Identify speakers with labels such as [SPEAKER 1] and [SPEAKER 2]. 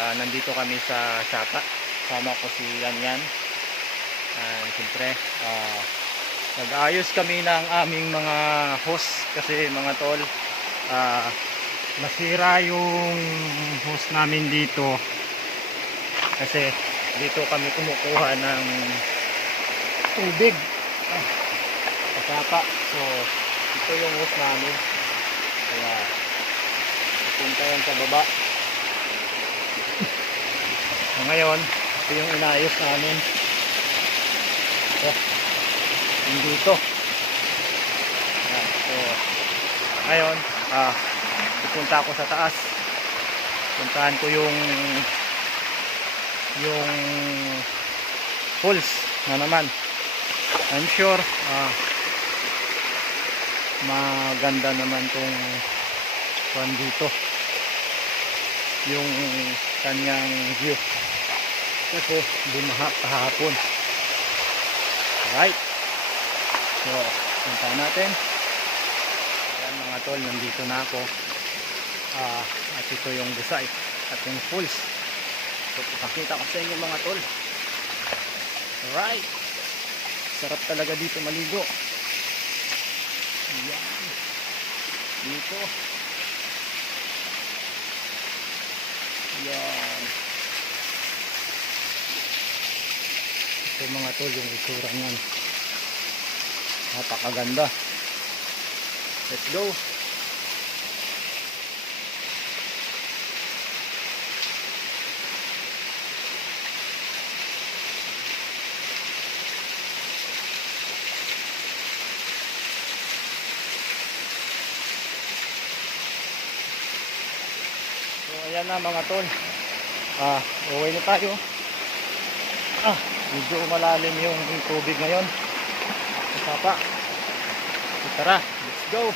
[SPEAKER 1] ah, nandito kami sa Sapa. Sama ko si Yan Yan. And siyempre, ah, nag-ayos kami ng aming mga hose kasi mga tol, ah, masira yung hose namin dito kasi dito kami kumukuha ng tubig ah, sa Sapa. So, ito yung hose namin. Kaya, pupunta yan sa baba. So, ngayon, ito yung inayos namin. Ito. Yung dito. Yan. So, ngayon, ah, pupunta ako sa taas. Puntahan ko yung yung holes na naman. I'm sure ah, maganda naman tong kwan dito yung kanyang view. Kasi bumaha kahapon. Right so punta natin. Yan mga tol nandito na ako. Ah, at ito yung busay at yung pulse so pakita ko sa inyo mga tol. Right sarap talaga dito maligo. Yan dito yan ito mga tol yung itsura niyan. Napakaganda. Let's go So ayan na mga tol. Ah, uwi na tayo. Ah, medyo malalim yung tubig ngayon. Isa tara, let's go.